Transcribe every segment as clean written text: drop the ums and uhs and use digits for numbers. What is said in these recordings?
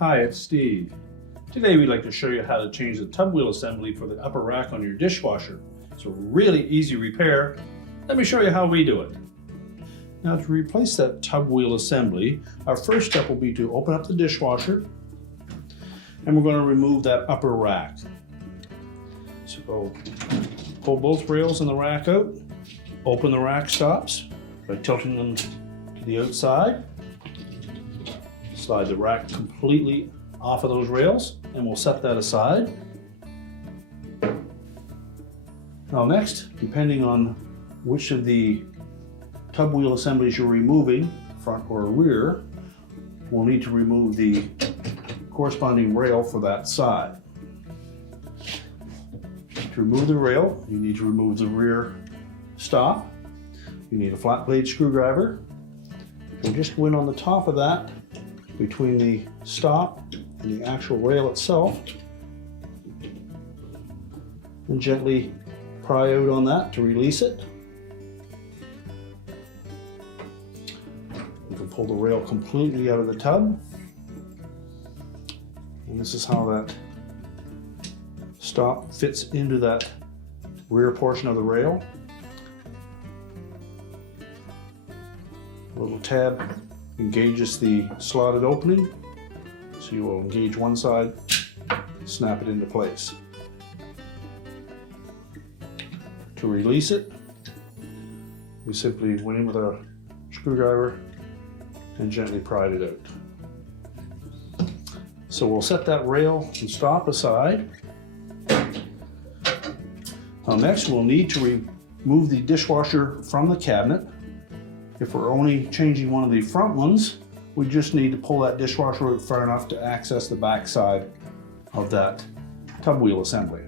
Hi, it's Steve. Today we'd like to show you how to change the tub wheel assembly for the upper rack on your dishwasher. It's a really easy repair. Let me show you how we do it. Now to replace that tub wheel assembly, our first step will be to open up the dishwasher and we're going to remove that upper rack. So pull both rails in the rack out, open the rack stops by tilting them to the outside. Slide the rack completely off of those rails and we'll set that aside. Now next, depending on which of the tub wheel assemblies you're removing, front or rear, we'll need to remove the corresponding rail for that side. To remove the rail, you need to remove the rear stop. You need a flat blade screwdriver. You'll just go in on the top of that between the stop and the actual rail itself and gently pry out on that to release it. You can pull the rail completely out of the tub, and this is how that stop fits into that rear portion of the rail. A little tab engages the slotted opening, so you will engage one side, snap it into place. To release it, we simply went in with a screwdriver and gently pried it out. So we'll set that rail and stop aside. Now next we'll need to remove the dishwasher from the cabinet. If we're only changing one of the front ones, we just need to pull that dishwasher out far enough to access the back side of that tub wheel assembly.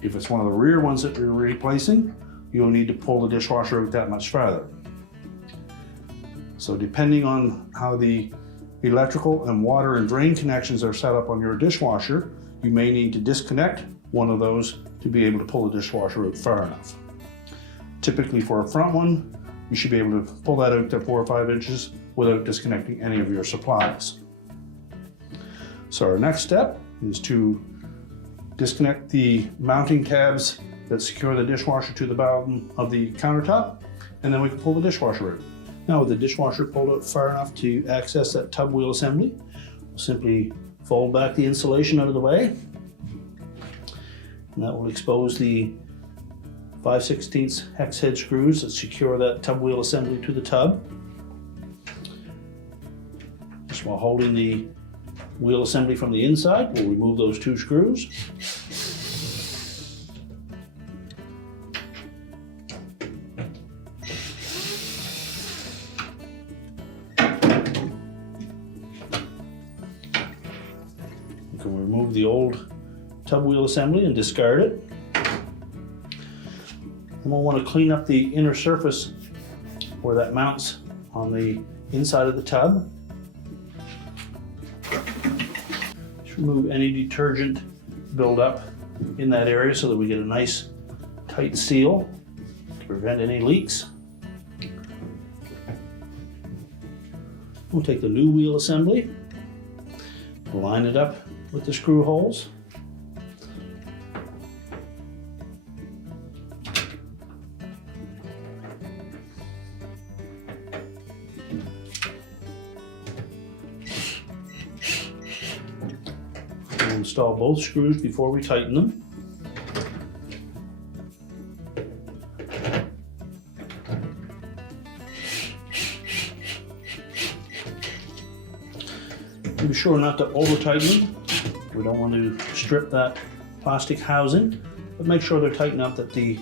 If it's one of the rear ones that you're replacing, you'll need to pull the dishwasher out that much farther. So depending on how the electrical and water and drain connections are set up on your dishwasher, you may need to disconnect one of those to be able to pull the dishwasher out far enough. Typically for a front one, you should be able to pull that out to 4 or 5 inches without disconnecting any of your supplies. So our next step is to disconnect the mounting tabs that secure the dishwasher to the bottom of the countertop, and then we can pull the dishwasher out. Now with the dishwasher pulled out far enough to access that tub wheel assembly, we'll simply fold back the insulation out of the way, and that will expose the 5/16 hex head screws that secure that tub wheel assembly to the tub. Just while holding the wheel assembly from the inside, we'll remove those 2 screws. You can remove the old tub wheel assembly and discard it. And we'll want to clean up the inner surface where that mounts on the inside of the tub. Just remove any detergent buildup in that area so that we get a nice tight seal to prevent any leaks. We'll take the new wheel assembly, line it up with the screw holes. Install both screws before we tighten them. Be sure not to over tighten them. We don't want to strip that plastic housing, but make sure they're tight enough that the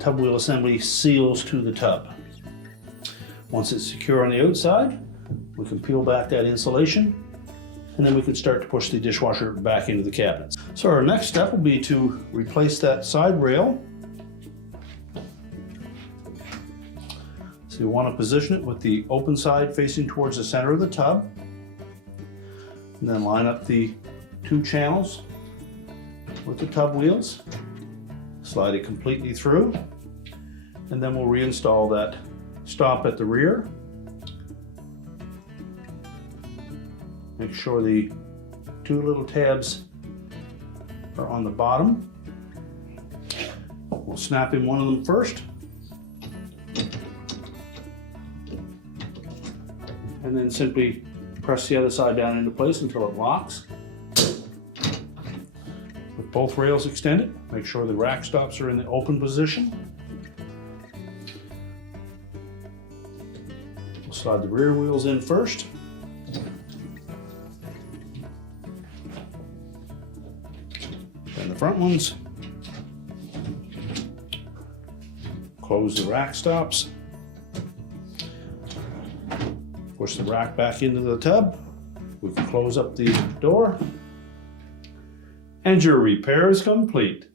tub wheel assembly seals to the tub. Once it's secure on the outside, we can peel back that insulation, and then we can start to push the dishwasher back into the cabinets. So our next step will be to replace that side rail. So you want to position it with the open side facing towards the center of the tub, and then line up the 2 channels with the tub wheels, slide it completely through, and then we'll reinstall that stop at the rear Make sure the two little tabs are on the bottom. We'll snap in one of them first. And then simply press the other side down into place until it locks. With both rails extended, make sure the rack stops are in the open position. We'll slide the rear wheels in first. Then the front ones. Close the rack stops. Push the rack back into the tub. We can close up the door. And your repair is complete.